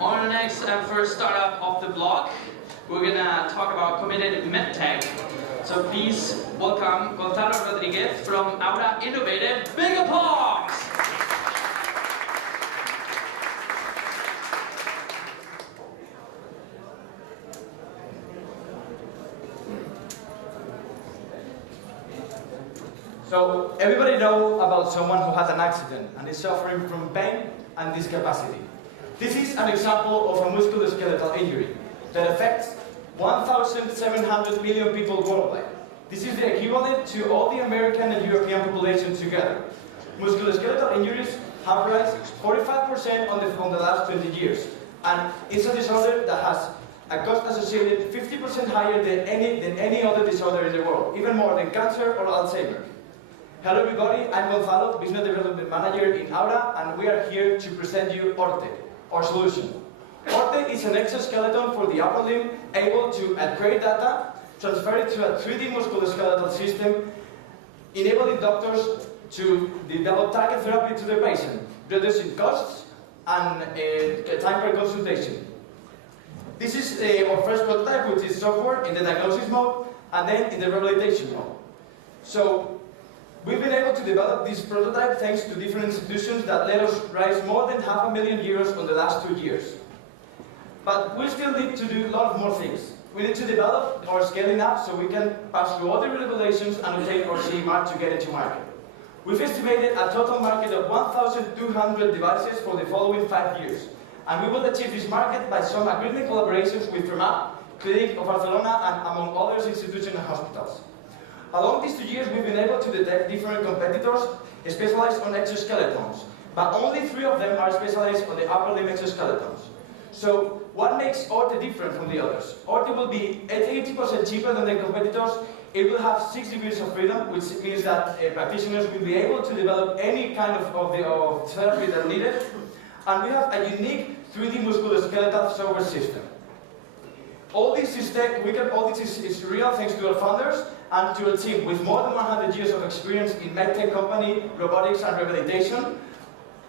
On the next and first startup of the block, we're gonna talk about committed medtech. So please welcome Gonzalo Rodriguez from Aura Innovative. Big applause! So everybody knows about someone who had an accident and is suffering from pain and discapacity. This is an example of a musculoskeletal injury that affects 1,700 million people worldwide. This is the equivalent to all the American and European population together. Musculoskeletal injuries have risen 45% on the last 20 years, and it's a disorder that has a cost associated 50% higher than any other disorder in the world, even more than cancer or Alzheimer's. Hello everybody, I'm Gonzalo, Business Development Manager in Aura, and we are here to present you Orte, our solution. Orte is an exoskeleton for the upper limb, able to acquire data, transfer it to a 3D musculoskeletal system, enabling doctors to develop target therapy to their patient, reducing costs and time per consultation. This is our first prototype, which is software in the diagnosis mode, and then in the rehabilitation mode. So, we've been able to develop this prototype thanks to different institutions that let us raise more than €500,000 in the last 2 years. But we still need to do a lot of more things. We need to develop our scaling up so we can pass through all the regulations and obtain our CE mark to get into market. We've estimated a total market of 1,200 devices for the following 5 years. And we will achieve this market by some agreement collaborations with Fermat, Clinic of Barcelona, and among others institutions and hospitals. Along these 2 years, we've been able to detect different competitors specialized on exoskeletons, but only 3 of them are specialized on the upper limb exoskeletons. So, what makes Orte different from the others? Orte will be 80% cheaper than the competitors. It will have 6 degrees of freedom, which means that practitioners will be able to develop any kind of therapy that needed. And we have a unique 3D musculoskeletal software system. All this is real thanks to our founders and to a team with more than 100 years of experience in medtech company, robotics and rehabilitation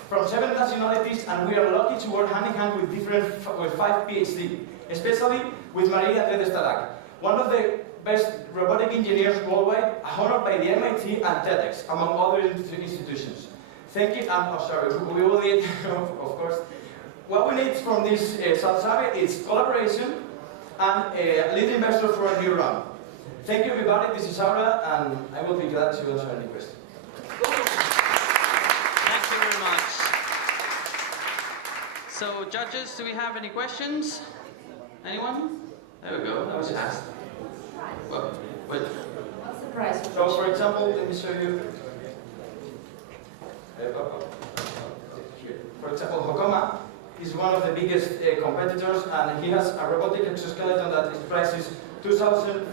from 7 nationalities, and we are lucky to work hand in hand with 5 PhD, especially with Maria Tedestarac, one of the best robotic engineers worldwide, honored by the MIT and TEDx, among other institutions. Thank you, we will need, of course, what we need from this Salsabe is collaboration and a lead investor for a new round. Thank you everybody, this is Aura, and I will be glad to answer any questions. Thank you very much. So judges, do we have any questions? Anyone? There we go, that was fast. Well, wait. So for example, let me show you. For example, Hokoma is one of the biggest competitors, and he has a robotic exoskeleton that prices 2,000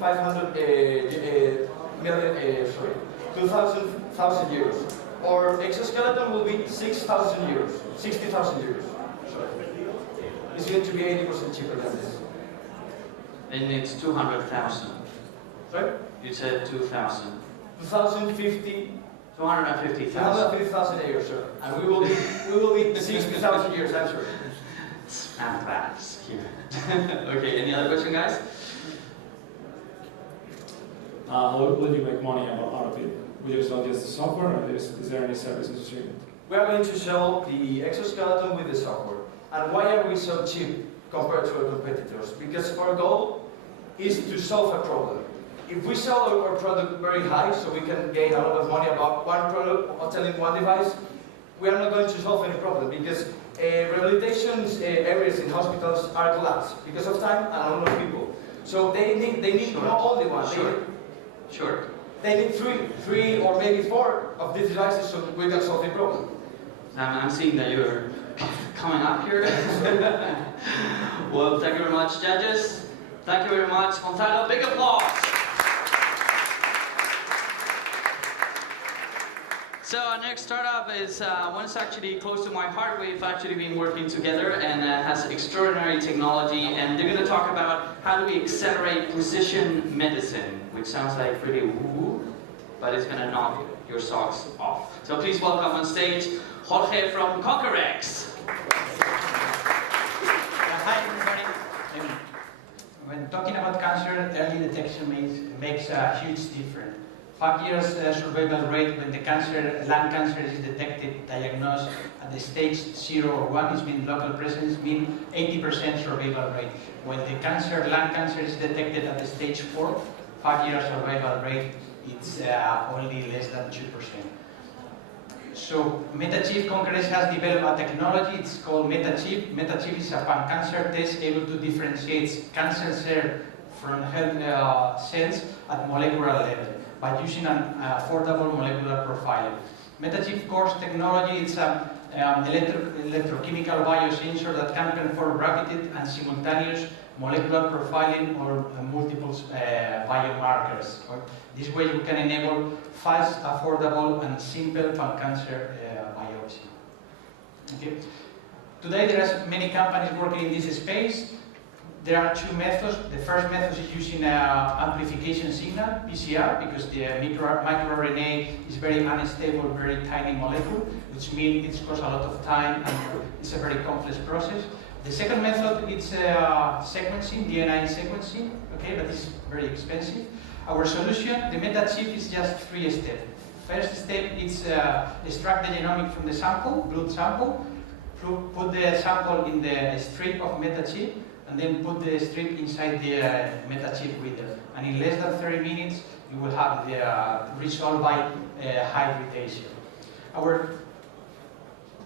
euros. Or exoskeleton will be 6,000 euros, 60,000 euros. Sorry. It's going to be 80% cheaper than this. And it's 200,000. Sorry? You said 2,000. 2,050. 250,000. 250,000 a year, sir. And we will be 60,000 years, I'm sure. It's math class here. Okay, any other question, guys? How will you make money out of it? Will you sell just the software, or is there any services associated? We are going to sell the exoskeleton with the software. And why are we so cheap compared to our competitors? Because our goal is to solve a problem. If we sell our product very high, so we can gain a lot of money about one product or selling one device, we are not going to solve any problem, because rehabilitation areas in hospitals are collapsed because of time and a lot of people. So they need Sure. not only one. Sure. They need three or maybe 4 of these devices so we can solve the problem. I'm seeing that you're coming up here. Well, thank you very much, judges. Thank you very much, Gonzalo. Big applause. So our next startup is one that's actually close to my heart. We've actually been working together and has extraordinary technology, and they're going to talk about how do we accelerate precision medicine, which sounds like pretty woo-woo, but it's going to knock your socks off. So please welcome on stage Jorge from Conquerex. makes a huge difference. 5 years survival rate when the lung cancer is detected, diagnosed at the stage 0 or 1, is mean local presence, mean 80% survival rate. When the lung cancer is detected at the stage 4, 5 years survival rate, it's only less than 2%. So MetaChip Congress has developed a technology, it's called MetaChip. MetaChip is a pan-cancer test able to differentiate cancer cells from health cells at molecular level by using an affordable molecular profiling. MetaChip Core's technology is an electrochemical biosensor that can perform rapid and simultaneous molecular profiling or multiple biomarkers. This way you can enable fast, affordable and simple pan-cancer biopsy. Okay. Today there are many companies working in this space. There are two methods. The first method is using amplification signal, PCR, because the microRNA is very unstable, very tiny molecule, which means it costs a lot of time and it's a very complex process. The second method is sequencing, DNA sequencing, okay, but it's very expensive. Our solution, the MetaChip, is just 3 steps. First step is extract the genomic from the sample, blood sample, put the sample in the strip of MetaChip, and then put the strip inside the MetaChip reader. And in less than 30 minutes, you will have the result by hybridization. Our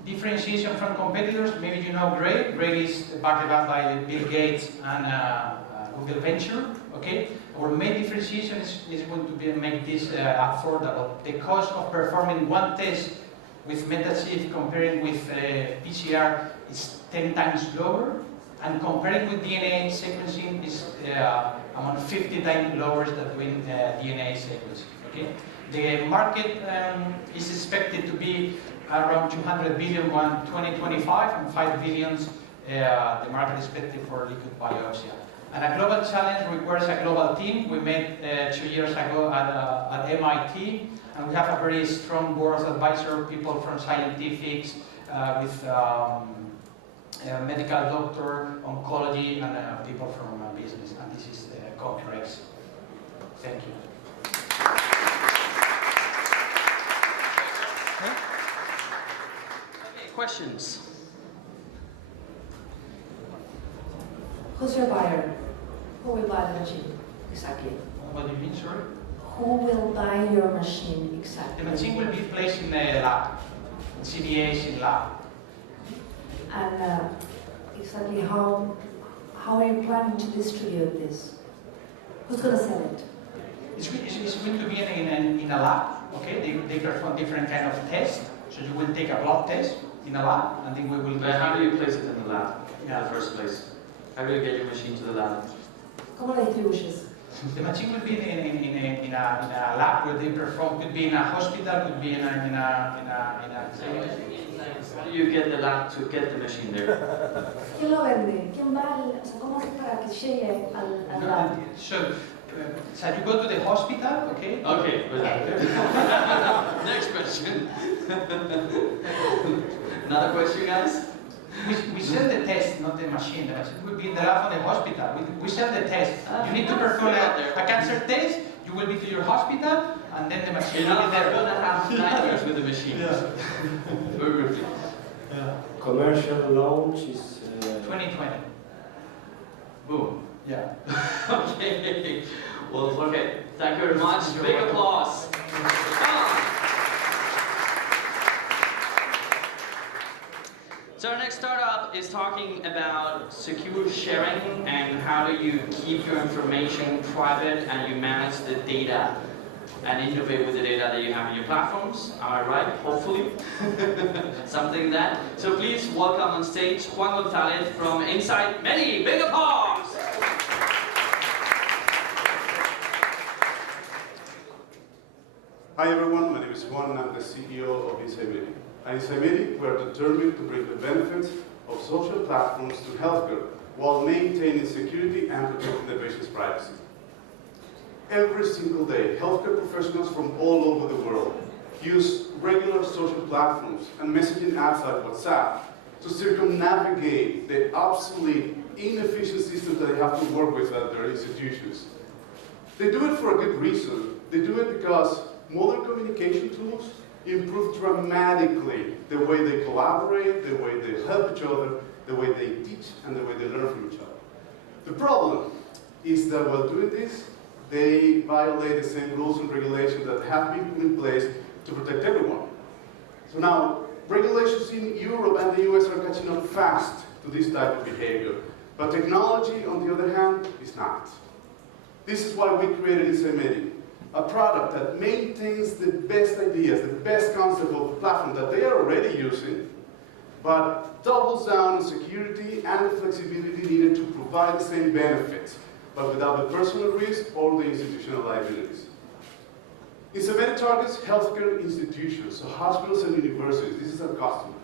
differentiation from competitors, maybe you know Gray. Gray is backed up by Bill Gates and Google Venture. Okay, our main differentiation is going to make this affordable. The cost of performing one test with MetaChip comparing with PCR is 10 times lower, and comparing with DNA sequencing is among 50 times lower than doing DNA sequencing. Okay, the market is expected to be around 200 billion by 2025 and 5 billion the market expected for liquid biopsy. And a global challenge requires a global team. We met 2 years ago at MIT, and we have a very strong board of advisors, people from scientifics, with medical doctor, oncology, and people from business. And this is Congress. Thank you. Okay, questions? Who's your buyer? Who will buy the machine? Exactly. What do you mean, sorry? Who will buy your machine exactly? The machine will be placed in the lab, CBAs in lab. And exactly how are you planning to distribute this? Who's going to sell it? It's going to be in a lab. Okay, they perform different kind of tests. So you will take a blood test in a lab, and then we will. But how do you place it in the lab in Yeah. the first place? How do you get your machine to the lab? ¿Cómo la distribuyes? The machine will be in a lab where they perform. Could be in a hospital. Could be in a How do you get the lab to get the machine there? ¿Quién lo vende? ¿Quién va al, o sea, ¿cómo haces para que llegue al lab? So you go to the hospital, okay? Okay, next question. Another question, guys? We sell the test, not the machine. The machine will be in the lab of the hospital. We sell the test. You need to perform a cancer test. You will be to your hospital, and then the machine You're will be not there. going to have nightmares with the machines. Very briefly. Commercial launch is 2020. Boom. Yeah. Okay. Well, okay. Thank you very much. You're Big welcome. applause. So our next startup is talking about secure sharing and how do you keep your information private and you manage the data and innovate with the data that you have in your platforms. Am I right? Hopefully. Something like that. So please welcome on stage Juan Gonzalez from Inside Medi. Big applause! Hi everyone, my name is Juan and I'm the CEO of Inside Medi. At Inside Medi, we are determined to bring the benefits of social platforms to healthcare while maintaining security and protecting the patient's privacy. Every single day, healthcare professionals from all over the world use regular social platforms and messaging apps like WhatsApp to circumnavigate the obsolete, inefficient systems that they have to work with at their institutions. They do it for a good reason. They do it because modern communication tools improve dramatically the way they collaborate, the way they help each other, the way they teach, and the way they learn from each other. The problem is that while doing this, they violate the same rules and regulations that have been put in place to protect everyone. So now, regulations in Europe and the US are catching up fast to this type of behavior. But technology, on the other hand, is not. This is why we created Yosemite, a product that maintains the best ideas, the best concept of the platform that they are already using, but doubles down on security and the flexibility needed to provide the same benefits, but without the personal risk or the institutional liabilities. Yosemite targets healthcare institutions, so hospitals and universities. This is our customer.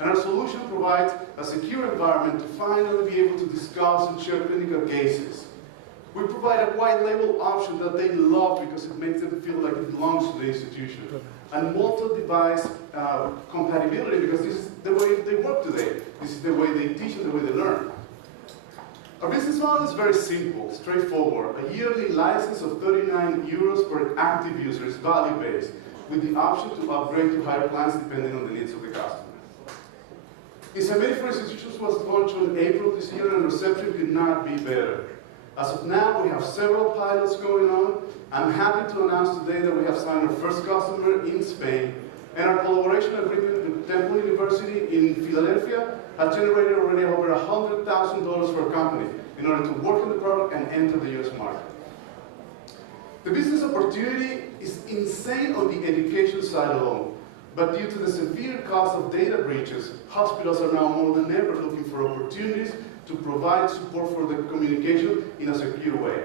And our solution provides a secure environment to finally be able to discuss and share clinical cases. We provide a white label option that they love because it makes them feel like it belongs to the institution. And multi-device compatibility, because this is the way they work today. This is the way they teach and the way they learn. Our business model is very simple, straightforward. A yearly license of 39 euros per active user is value-based, with the option to upgrade to higher plans depending on the needs of the customer. Yosemite for Institutions was launched in April this year, and reception could not be better. As of now, we have several pilots going on. I'm happy to announce today that we have signed our first customer in Spain, and our collaboration agreement with Temple University in Philadelphia has generated already over $100,000 for our company in order to work on the product and enter the US market. The business opportunity is insane on the education side alone, but due to the severe cost of data breaches, hospitals are now more than ever looking for opportunities to provide support for the communication in a secure way.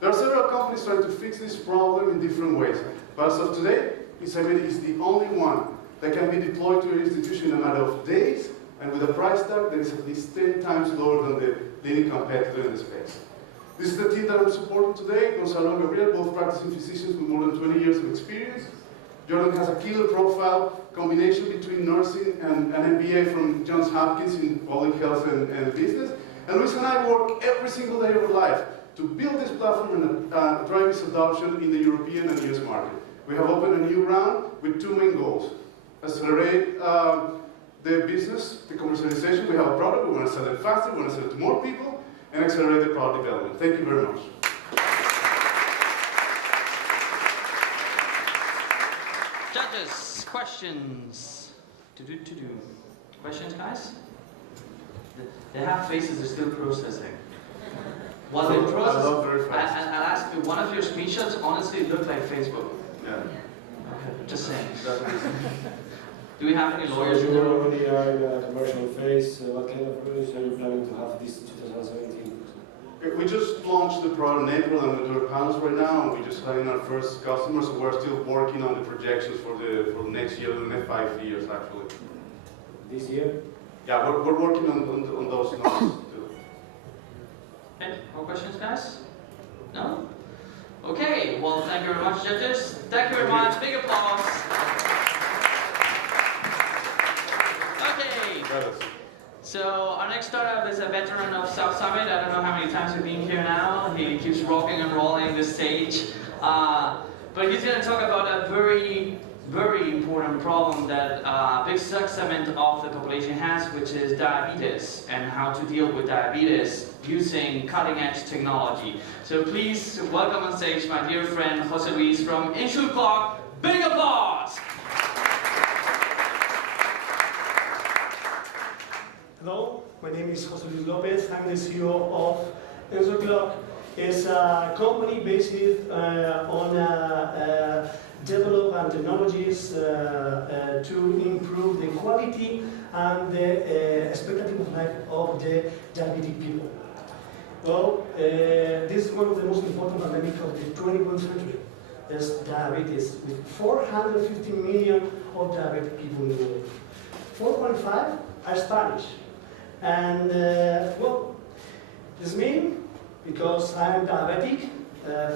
There are several companies trying to fix this problem in different ways, but as of today, Yosemite is the only one that can be deployed to your institution in a matter of days, and with a price tag that is at least 10 times lower than the leading competitor in the space. This is the team that I'm supporting today. Gonzalo and Gabriel, both practicing physicians with more than 20 years of experience. Jordan has a killer profile, combination between nursing and an MBA from Johns Hopkins in public health and business. And Luis and I work every single day of our life to build this platform and drive its adoption in the European and US market. We have opened a new round with two main goals. Accelerate the business, the commercialization. We have a product, we want to sell it faster, we want to sell it to more people, and accelerate the product development. Thank you very much. Judges, questions? Questions, guys? They have faces, they're still processing. While they process, I'll ask you, one of your screenshots honestly looked like Facebook. Yeah. Okay, just saying. Do we have any lawyers in So the you room? already are in a commercial phase. What kind of revenues are you planning to have this 2017? We just launched the product in April, and we're doing pilots right now, and we just signed our first customers, so we're still working on the projections for the next year, the next 5 years actually. This year? Yeah, we're working on those numbers too. Okay, more questions, guys? No? Okay, well, thank you very much, judges. Thank you very much. Big applause. Okay. So our next startup is a veteran of South Summit. I don't know how many times we've been here now. He keeps rocking and rolling the stage. But he's going to talk about a very, very important problem that a big segment of the population has, which is diabetes, and how to deal with diabetes using cutting-edge technology. So please welcome on stage my dear friend Jose Luis from Insure Clock. Big applause! Hello, my name is Jose Luis Lopez. I'm the CEO of Insure Clock. It's a company based on developing technologies to improve the quality and the expectancy of life of the diabetic people. Well, this is one of the most important pandemics of the 21st century. There's diabetes, with 450 million of diabetic people in the world. 4.5 are Spanish. And, well, this means, because I'm diabetic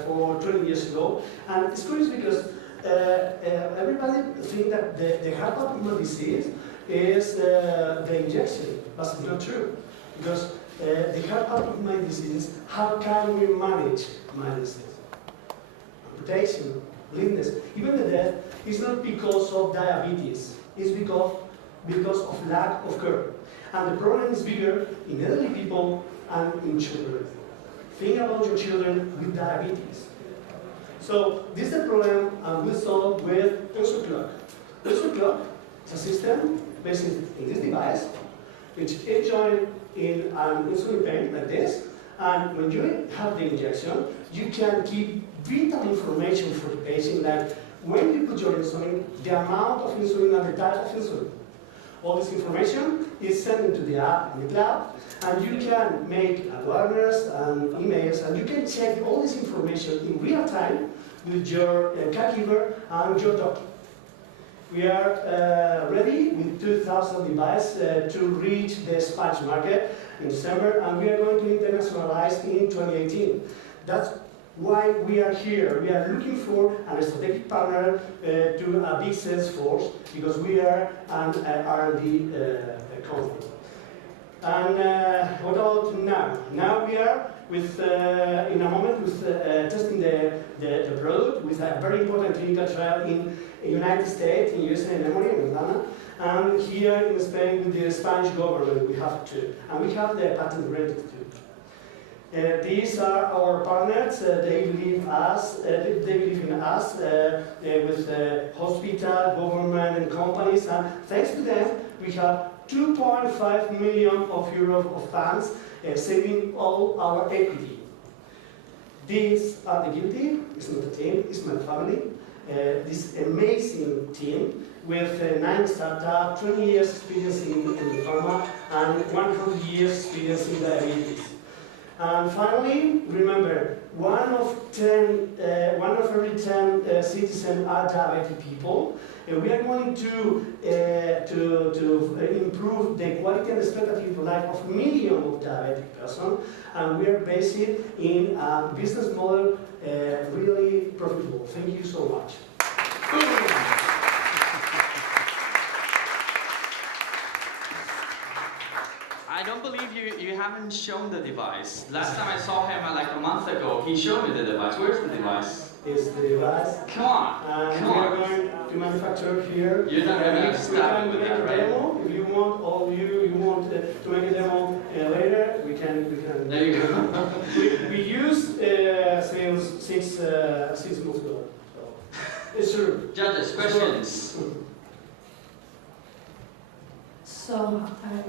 for 20 years ago, and it's curious because everybody thinks that the heart of human disease is the injection, but it's not true. because the hard part of my disease is how can we manage my disease? Amputation, blindness, even the death is not because of diabetes, it's because of lack of care. And the problem is bigger in elderly people and in children. Think about your children with diabetes. So this is the problem, and we solve with insulin clock. Insulin clock is a system based in this device, which is joined in an insulin pen like this. And when you have the injection, you can keep vital information for the patient, like when you put your insulin, the amount of insulin and the type of insulin. All this information is sent into the app in the cloud, and you can make awareness and emails, and you can check all this information in real time with your caregiver and your doctor. We are ready with 2,000 devices to reach the Spanish market in December, and we are going to internationalize in 2018. That's why we are here. We are looking for a strategic partner to a big sales force, because we are an R&D company. And what about now? Now we are with, in a moment with testing the product with a very important clinical trial in the United States, in USA, in Emory, in Atlanta, and here in Spain with the Spanish government we have two, and we have the patent granted too. These are our partners. They believe in us with hospital, government, and companies. And thanks to them, we have 2.5 million euros of funds, saving all our equity. These are the guilty. It's not a team. It's my family. This amazing team with 9 startups, 20 years experience in pharma, and 100 years experience in diabetes. And finally, remember, one of every 10 citizens are diabetic people. We are going to improve the quality and expectancy of life of millions of diabetic persons, and we are based in a business model really profitable. Thank you so much. I don't believe you haven't shown the device. Last time I saw him like a month ago, he showed me the device. Where's the device? Is the device. Come on, And come we on. are going to manufacture here. You're not going to stop with that, right? Demo. If you want, all you want to make a demo later, we can. There you go. we used since 6 months ago. So it's true. Judges, questions? So,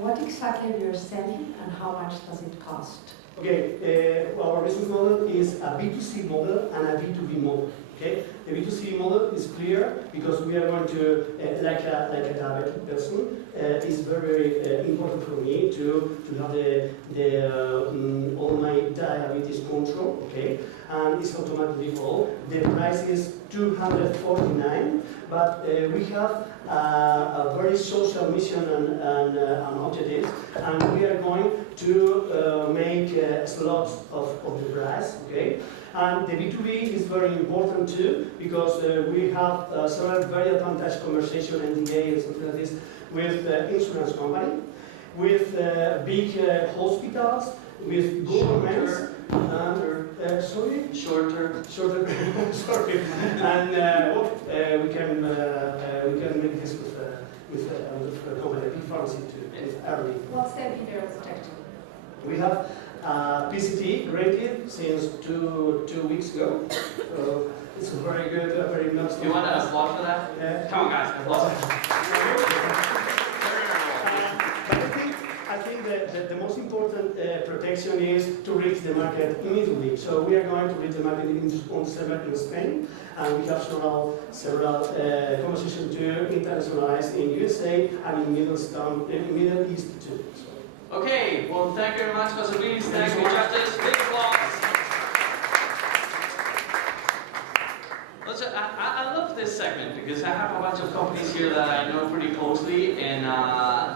what exactly you're selling and how much does it cost? Okay, our business model is a B2C model and a B2B model. Okay, the B2C model is clear because we are going to, like a diabetic person, it's very important for me to have all my diabetes control. Okay, and it's automatically for all. The price is $249, but we have a very social mission and objectives, and we are going to make slots of the price. Okay. And the B2B is very important too, because we have several very advantageous conversation and NDA and something like this with insurance company, with big hospitals, with governments, sorry? Shorter. Sorry. And we can make this with a company, big pharmacy too, with early. What's the period of protection? We have PCT granted since two weeks ago. It's very good, very nice. You want to applaud for that? Yeah. Come on, guys, applaud. I think that the most important protection is to reach the market immediately. So we are going to reach the market on December in Spain, and we have several conversations to internationalize in USA and in Middle East too. So. Okay, well, thank you very much, Jose Luis. Thank you, judges. Big applause. Listen, I love this segment because I have a bunch of companies here that I know pretty closely, and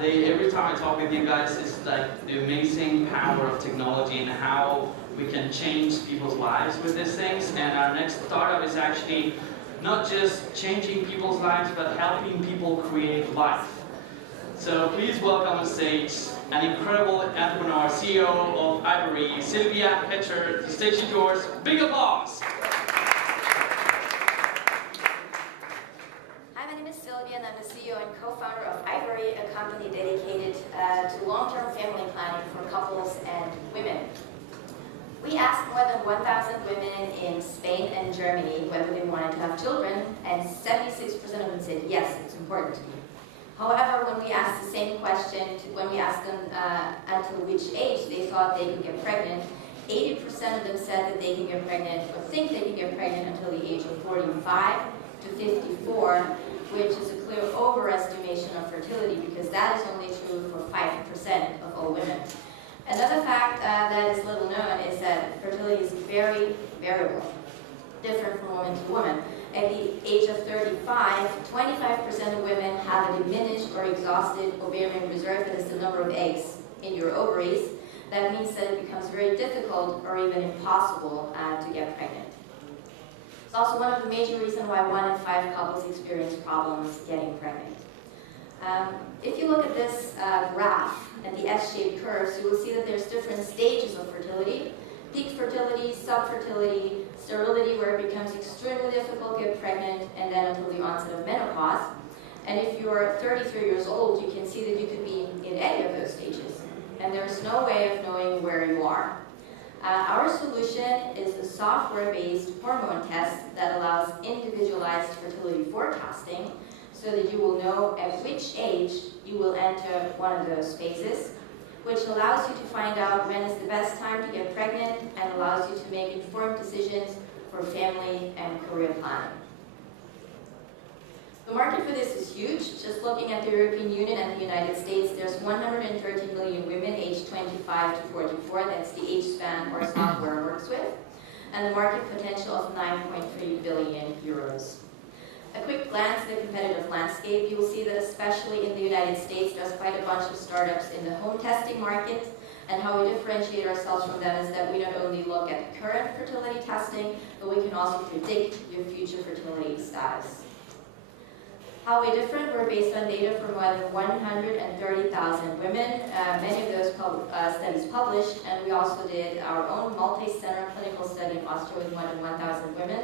every time I talk with you guys, it's like the amazing power of technology and how we can change people's lives with these things. And our next startup is actually not just changing people's lives, but helping people create life. So please welcome on stage an incredible entrepreneur, CEO of Ivory, Sylvia Hetcher. The stage is yours. Big applause. Hi, my name is Sylvia and I'm the CEO and co-founder of Ivory, a company dedicated to long-term family planning for couples and women. We asked more than 1,000 women in Spain and Germany whether they wanted to have children, and 76% of them said yes, it's important to me. However, when we asked the same question, when we asked them until which age they thought they could get pregnant, 80% of them said that they can get pregnant or think they can get pregnant until the age of 45 to 54, which is a clear overestimation of fertility because that is only true for 5% of all women. Another fact that is little known is that fertility is very variable, different from woman to woman. At the age of 35, 25% of women have a diminished or exhausted ovarian reserve, that is the number of eggs in your ovaries. That means that it becomes very difficult or even impossible to get pregnant. It's also one of the major reasons why 1 in 5 couples experience problems getting pregnant. If you look at this graph and the S-shaped curves, you will see that there's different stages of fertility. Peak fertility, subfertility, sterility, where it becomes extremely difficult to get pregnant, and then until the onset of menopause. And if you're 33 years old, you can see that you could be in any of those stages. And there's no way of knowing where you are. Our solution is a software-based hormone test that allows individualized fertility forecasting so that you will know at which age you will enter one of those phases, which allows you to find out when is the best time to get pregnant and allows you to make informed decisions for family and career planning. The market for this is huge. Just looking at the European Union and the United States, there's 130 million women aged 25 to 44. That's the age span our software works with. And the market potential of 9.3 billion euros. A quick glance at the competitive landscape, you will see that especially in the United States, there's quite a bunch of startups in the home testing market. And how we differentiate ourselves from them is that we not only look at current fertility testing, but we can also predict your future fertility status. How we're different, we're based on data from more than 130,000 women, many of those studies published, and we also did our own multi-center clinical study in Austria with more than 1,000 women,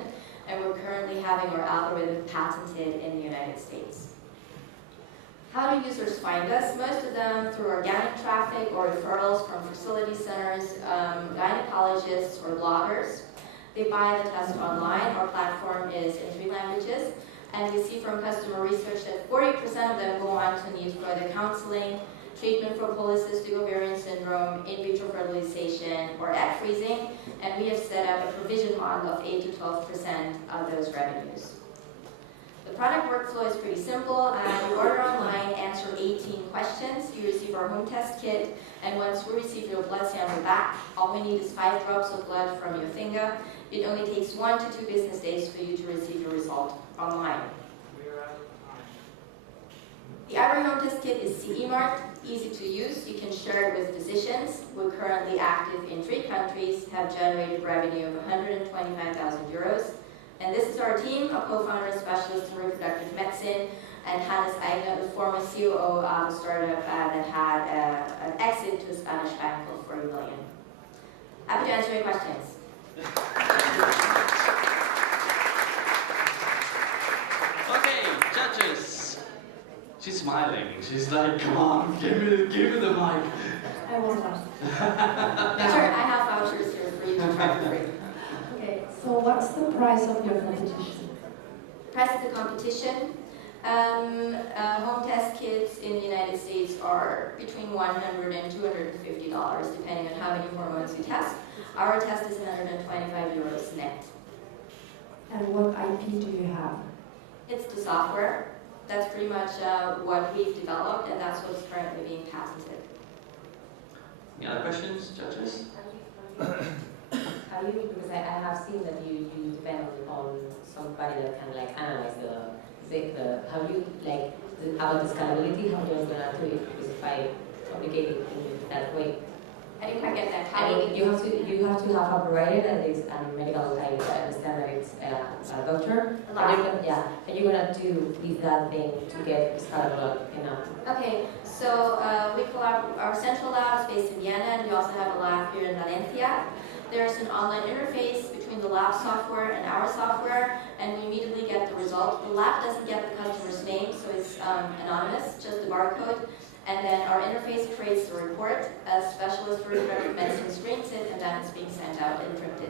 and we're currently having our algorithm patented in the United States. How do users find us? Most of them through organic traffic or referrals from fertility centers, gynecologists, or bloggers. They buy the test online. Our platform is in 3 languages. And we see from customer research that 40% of them go on to need further counseling, treatment for polycystic ovarian syndrome, in vitro fertilization, or egg freezing. And we have set up a provision model of 8 to 12% of those revenues. The product workflow is pretty simple. You order online, answer 18 questions. You receive our home test kit. And once we receive your blood sample back, all we need is 5 drops of blood from your finger. It only takes 1 to 2 business days for you to receive your result online. The Ivory Home Test Kit is CE marked, easy to use. You can share it with physicians. We're currently active in 3 countries, have generated revenue of 125,000 euros. And this is our team, a co-founder and specialist in reproductive medicine, and Hannes Eigner, the former COO of a startup that had an exit to a Spanish bank of 40 million. Happy to answer your questions. Okay, judges. She's smiling. She's like, come on, give me the mic. I won't laugh. Sure, I have vouchers here for you to try for free. Okay, so what's the price of your competition? Price of the competition. Home test kits in the United States are between $100 and $250, depending on how many hormones you test. Our test is 125 euros net. And what IP do you have? It's the software. That's pretty much what we've developed, and that's what's currently being patented. Any other questions, judges? How do you, because I have seen that you depend on somebody that can like analyze how do you like about the scalability, how you're gonna do it, because if I complicate it in that way. I didn't quite get that. I mean, you have to have a provider that is a medical, like, I understand that it's a doctor. A lab. And you're gonna do with that thing to get scalable enough. Okay, so our central lab is based in Vienna, and we also have a lab here in Valencia. There's an online interface between the lab software and our software, and we immediately get the result. The lab doesn't get the customer's name, so it's anonymous, just the barcode. And then our interface creates the report. A specialist for medicine screens it, and then it's being sent out and printed.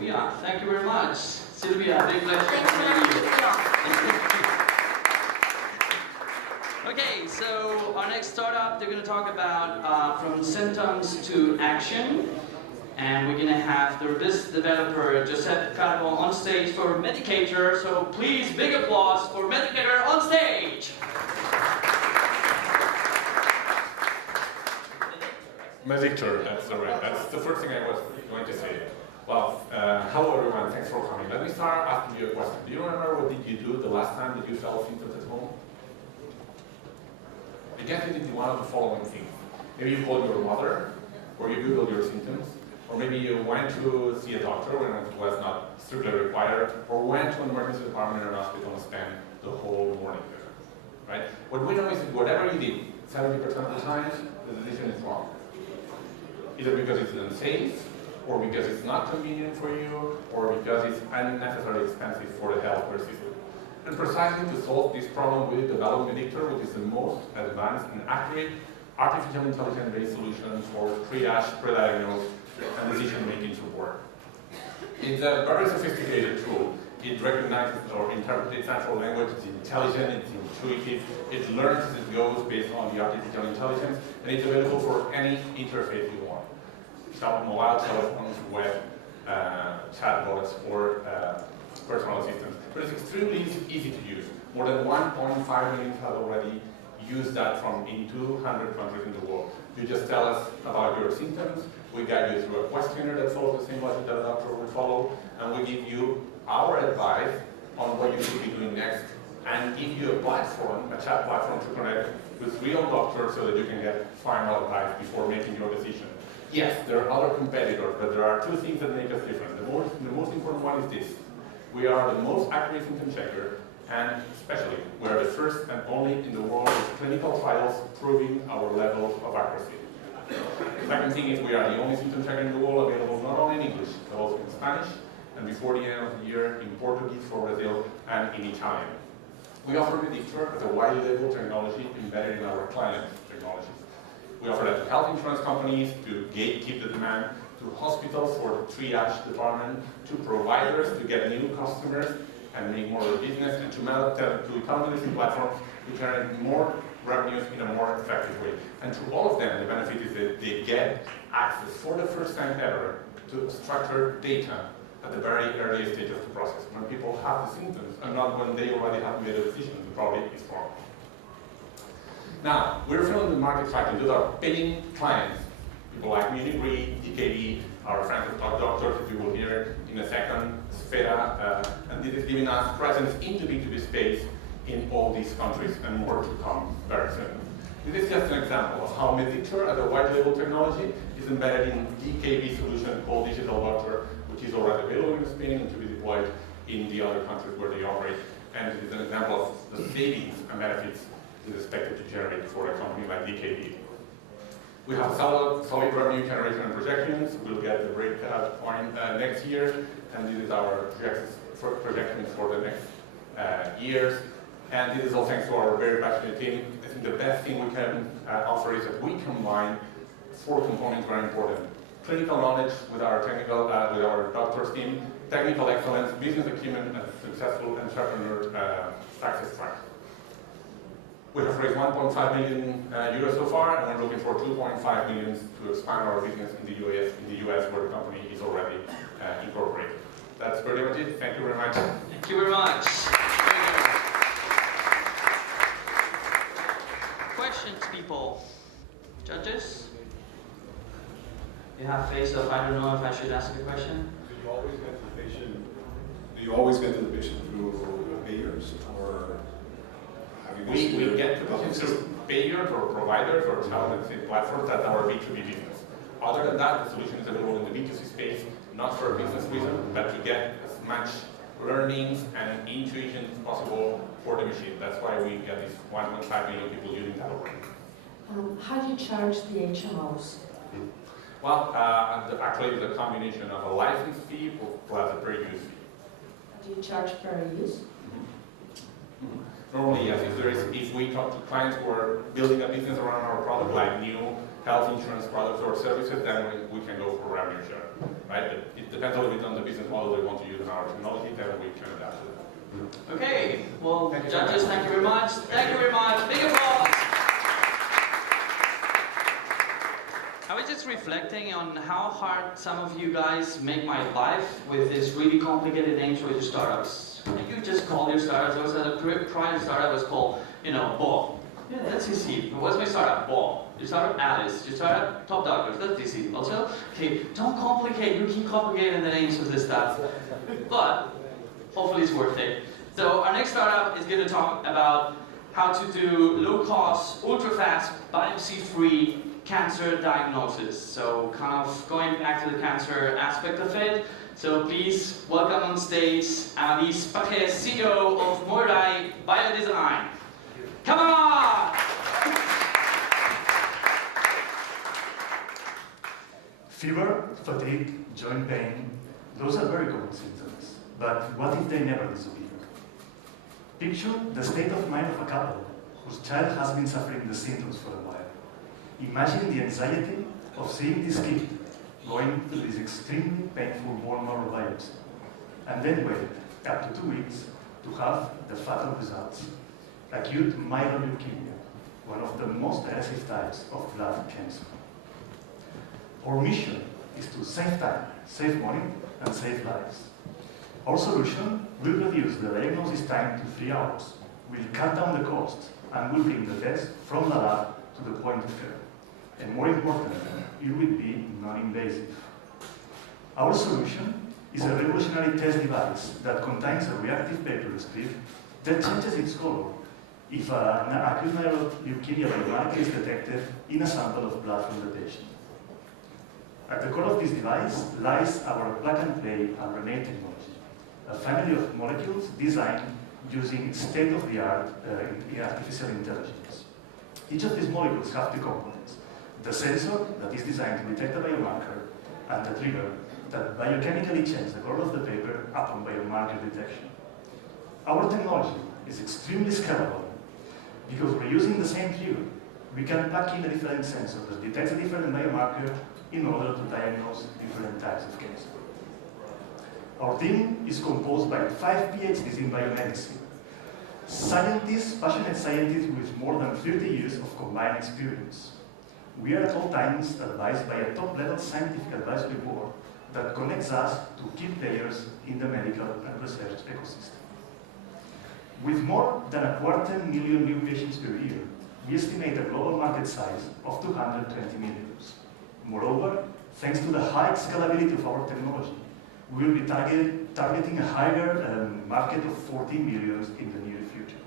Yeah, thank you very much. Sylvia, big pleasure. Thanks for having me. Okay, so our next startup, they're going to talk about from symptoms to action. And we're going to have this developer, Josep Calvo, on stage for Medicator. So please, big applause for Medicator on stage. Medictor, that's the first thing I was going to say. Well, hello everyone, thanks for coming. Let me start asking you a question. Do you remember what did you do the last time that you felt symptoms at home? I guess you did one of the following things. Maybe you called your mother, or you Googled your symptoms, or maybe you went to see a doctor when it was not strictly required, or went to an emergency department in a hospital and spent the whole morning there. Right? What we know is that whatever you did, 70% of the time, the decision is wrong. Either because it's unsafe, or because it's not convenient for you, or because it's unnecessarily expensive for the healthcare system. And precisely to solve this problem, we developed Medictor, which is the most advanced and accurate artificial intelligence-based solution for triage, pre-diagnose, and decision-making support. It's a very sophisticated tool. It recognizes or interprets natural language, it's intelligent, it's intuitive, it learns as it goes based on the artificial intelligence, and it's available for any interface you want. Mobile telephones, web, chatbots, or personal assistants. But it's extremely easy to use. More than 1.5 million have already used that from in 200 countries in the world. You just tell us about your symptoms, we guide you through a questionnaire that follows the same logic that a doctor would follow, and we give you our advice on what you should be doing next, and give you a platform, a chat platform to connect with real doctors so that you can get final advice before making your decision. Yes, there are other competitors, but there are two things that make us different. The most important one is this. We are the most accurate symptom checker, and especially, we are the first and only in the world with clinical trials proving our level of accuracy. The second thing is we are the only symptom checker in the world available not only in English, but also in Spanish, and before the end of the year in Portuguese for Brazil and in Italian. We offer Medictor as a white-label technology embedded in our client technologies. We offer that to health insurance companies, to gatekeep the demand, to hospitals for the triage department, to providers to get new customers and make more of a business, and to telemedicine platforms to generate more revenues in a more effective way. And to all of them, the benefit is that they get access for the first time ever to structured data at the very early stage of the process, when people have the symptoms and not when they already have made a decision. The problem is wrong. Now, we're filling the market tracking with our paying clients, people like Munich Re, DKV, our friends at doctors, if you will hear in a second, Sfera, and this is giving us presence into B2B space in all these countries and more to come very soon. This is just an example of how Medictor, as a white-label technology, is embedded in DKV solution called Digital Doctor, which is already available in Spain and to be deployed in the other countries where they operate. And it is an example of the savings and benefits it is expected to generate for a company like DKV. We have solid revenue generation and projections. We'll get the breakout point next year, and this is our projections for the next years. And this is all thanks to our very passionate team. I think the best thing we can offer is that we combine 4 components very important. Clinical knowledge with our technical, with our doctors team, technical excellence, business acumen, and successful entrepreneur success track. We have raised 1.5 million euros so far, and we're looking for 2.5 million to expand our business in the US where the company is already incorporated. That's pretty much it. Thank you very much. Thank you very much. Questions, people? Judges? You have face of, I don't know if I should ask a question. Do you always get the patient? Do you always get to the patient through payers, or have you we get the patient through payers or providers or telemedicine platforms that are B2B business. Other than that, the solution is available in the B2C space, not for a business reason, but to get as much learnings and intuition as possible for the machine. That's why we get these 1.5 million people using that already. How do you charge the HMOs? Well, actually, it's a combination of a license fee plus a per use fee. Do you charge per use? Normally, yes. If we talk to clients who are building a business around our product, like new health insurance products or services, then we can go for revenue share, right? But it depends a little bit on the business model they want to use in our technology, then we can adapt to that. Okay, well, judges, thank you very much. Thank you very much. Big applause. I was just reflecting on how hard some of you guys make my life with this really complicated names for your startups. You just call your startups. There was a prior startup was called, Ball. Yeah, that's easy. What's my startup? Ball. Your startup, Alice. Your startup, Top Doctors. That's easy. Also, okay, don't complicate. You keep complicating the names of this stuff. But hopefully it's worth it. So our next startup is going to talk about how to do low-cost, ultra-fast, biopsy-free cancer diagnosis. So kind of going back to the cancer aspect of it. So please welcome on stage Alice Paquet, CEO of Moirai Biodesign. Come on! Fever, fatigue, joint pain, those are very common symptoms. But what if they never disappear? Picture the state of mind of a couple whose child has been suffering the symptoms for a while. Imagine the anxiety of seeing this kid going through this extremely painful bone marrow biopsy, and then wait up to 2 weeks to have the fatal results. Acute myeloid leukemia, one of the most aggressive types of blood cancer. Our mission is to save time, save money, and save lives. Our solution will reduce the diagnosis time to 3 hours, will cut down the costs, and will bring the test from the lab to the point of care. And more importantly, it will be non-invasive. Our solution is a revolutionary test device that contains a reactive paper strip that changes its color if an acute myeloid leukemia biomarker is detected in a sample of blood from the patient. At the core of this device lies our plug-and-play RNA technology, a family of molecules designed using state-of-the-art artificial intelligence. Each of these molecules have 2 components: the sensor that is designed to detect a biomarker, and the trigger that biochemically changes the color of the paper upon biomarker detection. Our technology is extremely scalable because we're using the same trigger. We can pack in a different sensor that detects a different biomarker in order to diagnose different types of cancer. Our team is composed by 5 PhDs in biomedicine, passionate scientists with more than 30 years of combined experience. We are at all times advised by a top-level scientific advisory board that connects us to key players in the medical and research ecosystem. With more than 250,000 new patients per year, we estimate a global market size of 220 million. Moreover, thanks to the high scalability of our technology, we will be targeting a higher market of 14 million in the near future.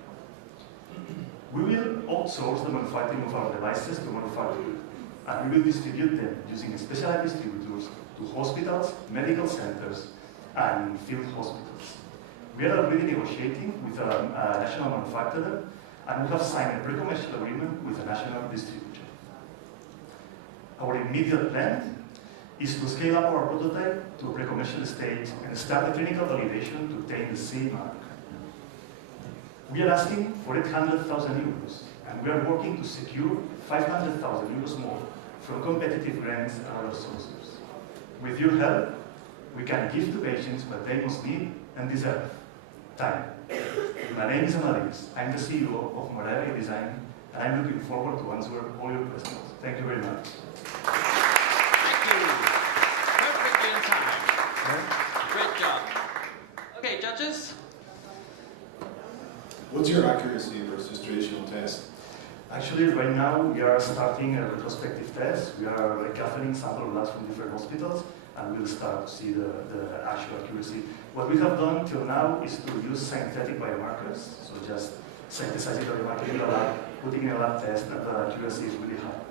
We will outsource the manufacturing of our devices to manufacturers, and we will distribute them using specialized distributors to hospitals, medical centers, and field hospitals. We are already negotiating with a national manufacturer, and we have signed a pre-commercial agreement with a national distributor. Our immediate plan is to scale up our prototype to a pre-commercial stage and start the clinical validation to obtain the CE mark. We are asking for 800,000 euros, and we are working to secure 500,000 euros more from competitive grants and other sources. With your help, we can give to patients what they most need and deserve: time. My name is Amadeus. I'm the CEO of Moirai Biodesign, and I'm looking forward to answer all your questions. Thank you very much. Thank you. Perfectly in time. Great job. Okay, judges? What's your accuracy versus traditional test? Actually, right now we are starting a retrospective test. We are gathering sample blood from different hospitals, and we'll start to see the actual accuracy. What we have done till now is to use synthetic biomarkers, so just synthesizing the biomarker in the lab putting in a lab test that the accuracy is really high.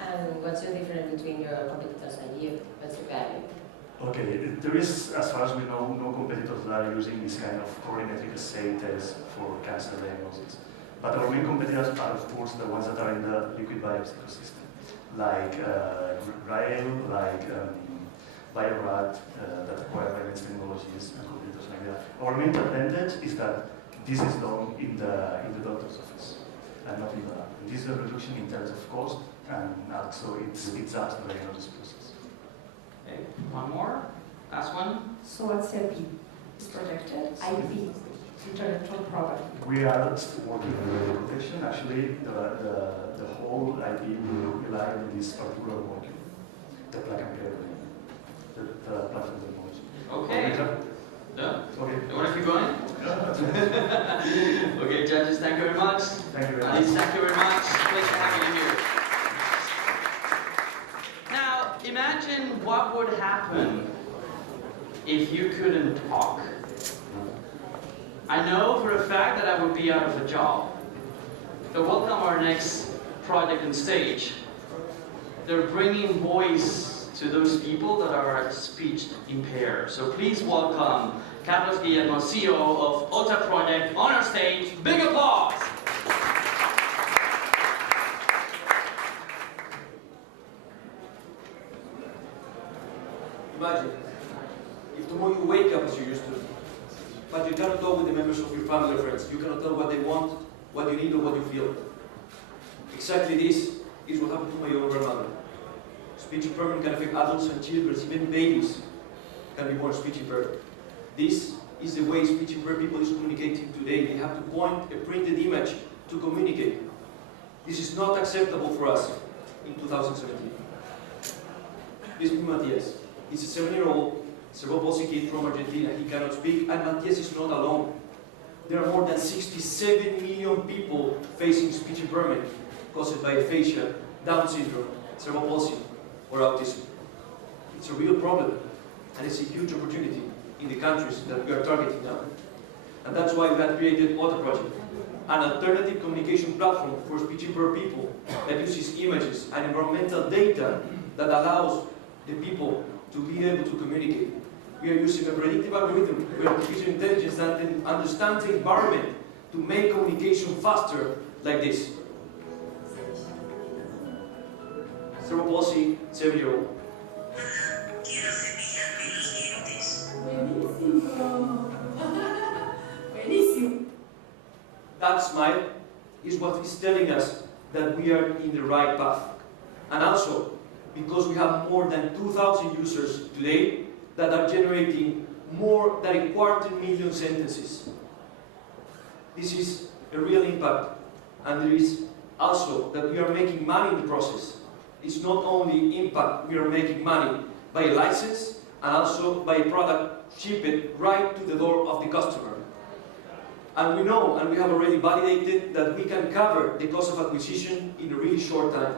And what's the difference between your competitors and you? What's the value? Okay, there is, as far as we know, no competitors that are using this kind of colorimetric assay test for cancer diagnosis. But our main competitors are, of course, the ones that are in the liquid biopsy ecosystem, like Rail, like BioRad, that acquire Rail's technologies and competitors like that. Our main advantage is that this is done in the doctor's office and not in the lab. This is a reduction in terms of cost, and also it speeds up the diagnosis process. Okay, one more. Last one. So what's the IP? It's protected? IP, intellectual property. We are still working on the protection. Actually, the whole IP will rely on this particular molecule, the plug and play, the platform technology. Okay. No? Okay. You want to keep going? Okay, judges, thank you very much. Thank you very much. Alice, thank you very much. Pleasure having you here. Now, imagine what would happen if you couldn't talk. I know for a fact that I would be out of a job. So welcome our next project and stage. They're bringing voice to those people that are speech impaired. So please welcome Carlos Guillermo, CEO of OTA Project, on our stage. Big applause! Imagine if tomorrow you wake up as you used to, but you cannot talk with the members of your family or friends. You cannot tell what they want, what you need, or what you feel. Exactly this is what happened to my own grandmother. Speech impairment can affect adults and children, even babies can be born speech impaired. This is the way speech impaired people is communicating today. They have to point a printed image to communicate. This is not acceptable for us in 2017. This is Matias. He's a 7-year-old cerebral palsy kid from Argentina. He cannot speak, and Matias is not alone. There are more than 67 million people facing speech impairment caused by aphasia, Down syndrome, cerebral palsy, or autism. It's a real problem, and it's a huge opportunity in the countries that we are targeting now. And that's why we have created OTA Project, an alternative communication platform for speech impaired people that uses images and environmental data that allows the people to be able to communicate. We are using a predictive algorithm with artificial intelligence that understands the environment to make communication faster, like this. Cerebral palsy, 7-year-old. That smile is what is telling us that we are in the right path. And also, because we have more than 2,000 users today that are generating more than 250,000 sentences. This is a real impact, and there is also that we are making money in the process. It's not only impact, we are making money by a license and also by a product shipped right to the door of the customer. And we know, and we have already validated, that we can cover the cost of acquisition in a really short time.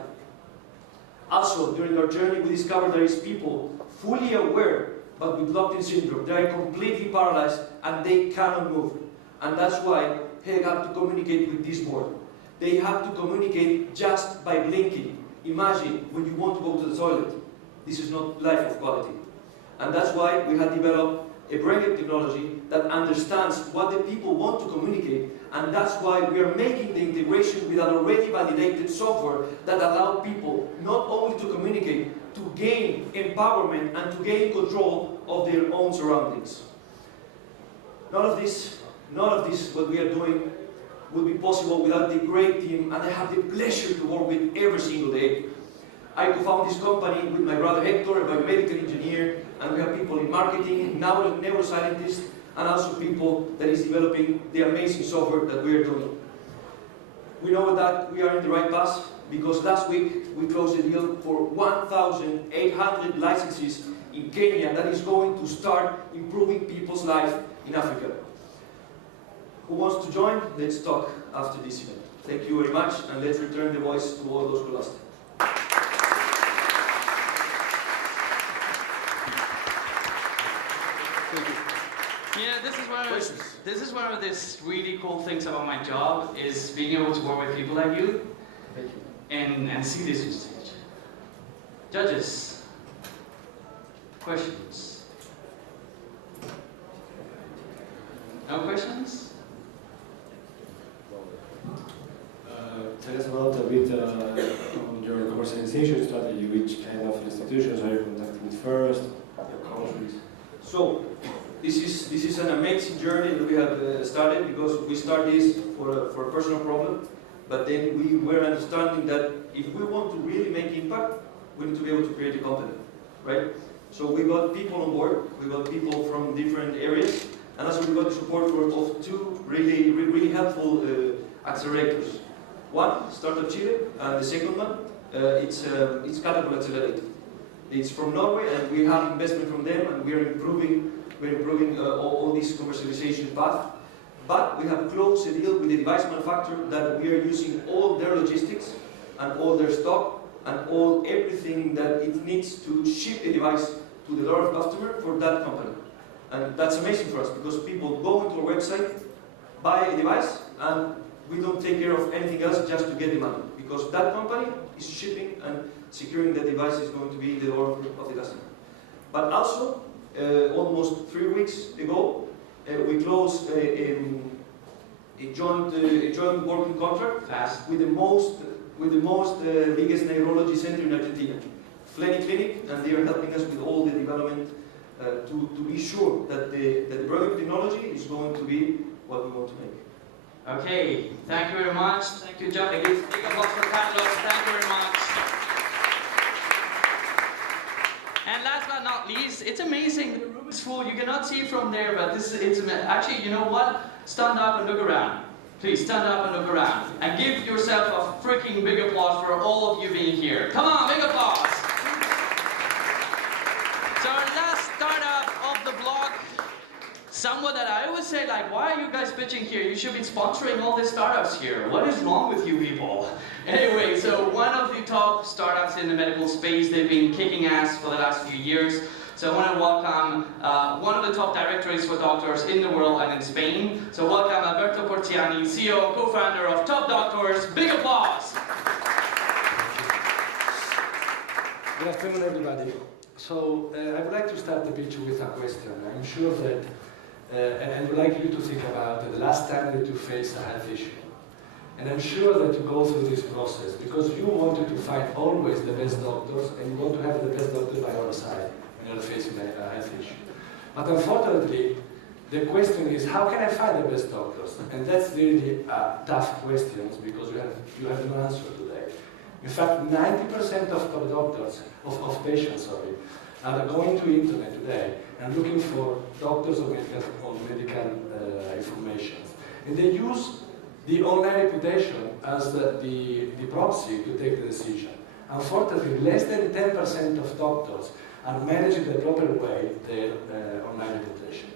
Also, during our journey, we discovered there is people fully aware, but with locked-in syndrome. They are completely paralyzed and they cannot move. And that's why they have to communicate with this board. They have to communicate just by blinking. Imagine when you want to go to the toilet. This is not life of quality. And that's why we have developed a brain technology that understands what the people want to communicate, and that's why we are making the integration with an already validated software that allows people not only to communicate, to gain empowerment and to gain control of their own surroundings. None of this, what we are doing, would be possible without the great team, and I have the pleasure to work with every single day. I co-founded this company with my brother Hector, a biomedical engineer, and we have people in marketing, now neuroscientists, and also people that is developing the amazing software that we are doing. We know that we are in the right path because last week we closed a deal for 1,800 licenses in Kenya that is going to start improving people's life in Africa. Who wants to join? Let's talk after this event. Thank you very much, and let's return the voice to all those who lost it. Yeah, this is one of the really cool things about my job is being able to work with people like you. Thank you. And see this on stage. Judges, questions? No questions? Tell us about a bit on your commercialization strategy. Which kind of institutions are you contacting first? Your countries? So, this is an amazing journey that we have started because we started this for a personal problem, but then we were understanding that if we want to really make impact, we need to be able to create a company, right? So we got people on board, we got people from different areas, and also we got the support of two really helpful accelerators. One, Startup Chile, and the second one, it's Catapult Accelerator. It's from Norway, and we have investment from them, and we're improving all this commercialization path. But we have closed a deal with the device manufacturer that we are using all their logistics and all their stock and everything that it needs to ship a device to the door of customer for that company. And that's amazing for us because people go into our website, buy a device, and we don't take care of anything else just to get the money because that company is shipping and securing the device is going to be in the door of the customer. But also, almost 3 weeks ago, we closed a joint working contract with the most biggest neurology center in Argentina, Fleni Clinic, and they are helping us with all the development to be sure that the product technology is going to be what we want to make. Okay, thank you very much. Thank you, John. Big applause for Carlos. Thank you very much. And last but not least, it's amazing. The room is full. You cannot see from there, but it's actually, you know what? Stand up and look around. Please stand up and look around. And give yourself a freaking big applause for all of you being here. Come on, big applause. So our last startup of the block, someone that I always say, like, why are you guys pitching here? You should be sponsoring all these startups here. What is wrong with you people? Anyway, so one of the top startups in the medical space, they've been kicking ass for the last few years. So I want to welcome one of the top directories for doctors in the world and in Spain. So welcome Alberto Porciani, CEO, co-founder of Top Doctors. Big applause! Good afternoon, everybody. So I would like to start the pitch with a question. I'm sure that, and I would like you to think about the last time that you faced a health issue. And I'm sure that you go through this process because you wanted to find always the best doctors and you want to have the best doctor by your side when you're facing a health issue. But unfortunately, the question is, how can I find the best doctors? And that's really a tough question because you have no answer today. In fact, 90% of top doctors, of patients, are going to internet today and looking for doctors or medical information. And they use the online reputation as the proxy to take the decision. Unfortunately, less than 10% of doctors are managing the proper way their online reputation.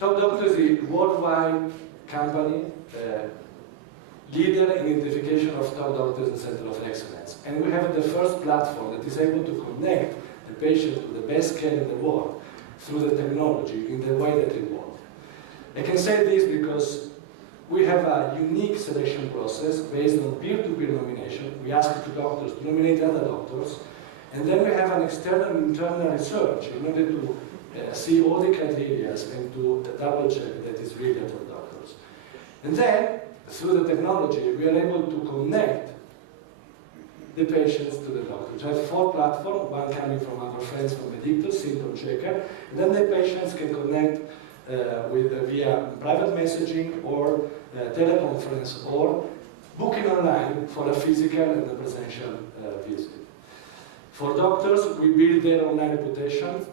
Top Doctors is a worldwide company, leader in identification of top doctors and center of excellence. And we have the first platform that is able to connect the patient to the best care in the world through the technology in the way that it wants. I can say this because we have a unique selection process based on peer-to-peer nomination. We ask the doctors to nominate other doctors, and then we have an external and internal research in order to see all the criteria and to double-check that it's really top doctors. And then, through the technology, we are able to connect the patients to the doctors. We have 4 platforms, one coming from our friends from Medictor, Symptom Checker, and then the patients can connect via private messaging or teleconference or booking online for a physical and a presential visit. For doctors, we build their online reputation.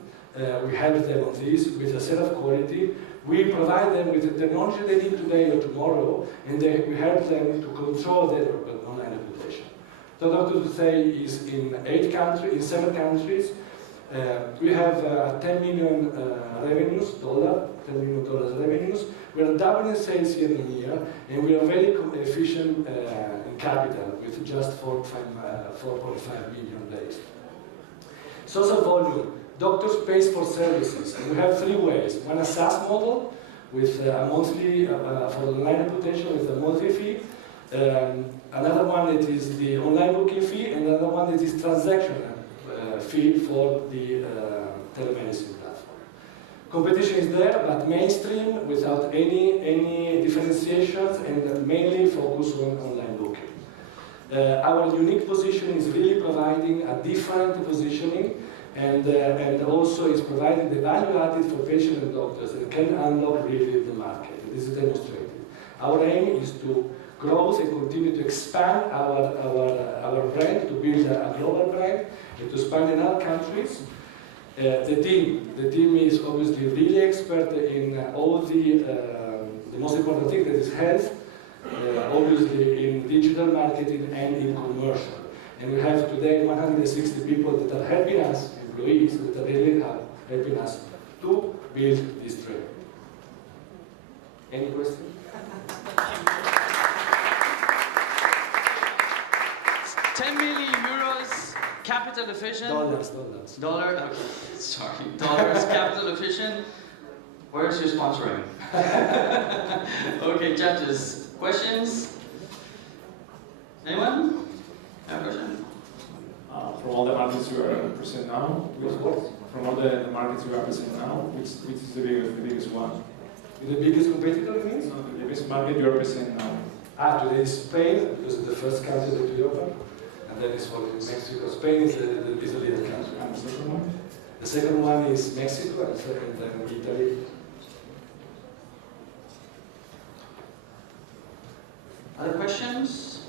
We help them on this with a set of quality. We provide them with the technology they need today or tomorrow, and we help them to control their online reputation. Top Doctors today is in 7 countries. We have 10 million revenues, $10 million revenues. We are doubling sales year on year, and we are very efficient in capital with just 4.5 million days. Social volume doctors pay for services. And we have three ways. One, a SaaS model with a monthly, for online reputation with a monthly fee. Another one that is the online booking fee, and another one that is transactional fee for the telemedicine platform. Competition is there, but mainstream without any differentiations and mainly focus on online booking. Our unique position is really providing a different positioning and also is providing the value added for patients and doctors and can unlock really the market. This is demonstrated. Our aim is to grow and continue to expand our brand, to build a global brand, and to expand in other countries. The team is obviously really expert in all the most important thing that is health, obviously in digital marketing and in commercial. And we have today 160 people that are helping us, employees that are really helping us to build this trend. Any questions? 10 million euros capital efficient. Dollars. Dollar, okay, sorry. Dollars capital efficient. Where's your sponsoring? Okay, judges. Questions? Anyone? Have a question? From all the markets you are present now, from all the markets you are present now, which is the biggest one? The biggest competitor, you mean? No, the biggest market you are present now. Today is Spain, because it's the first country that we opened. And then it's for Mexico. Spain is a little country. And the second one? The second one is Mexico, and then Italy. Other questions?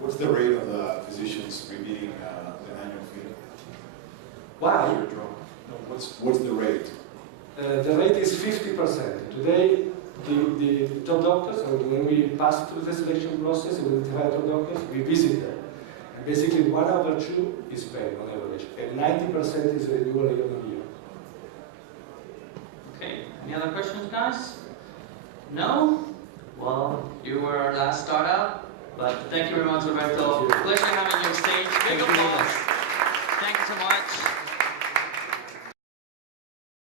What's the rate of the physicians repeating the annual fee? Why? No, what's the rate? The rate is 50%. Today, the top doctors, or when we pass through the selection process and we identify top doctors, we visit them. And basically, 1/2 is paid on average, and 90% is renewal year on year. Okay, any other questions, guys? No? Well, you were our last startup, but thank you very much, Roberto. Pleasure having you on stage. Big applause. Thank you so much.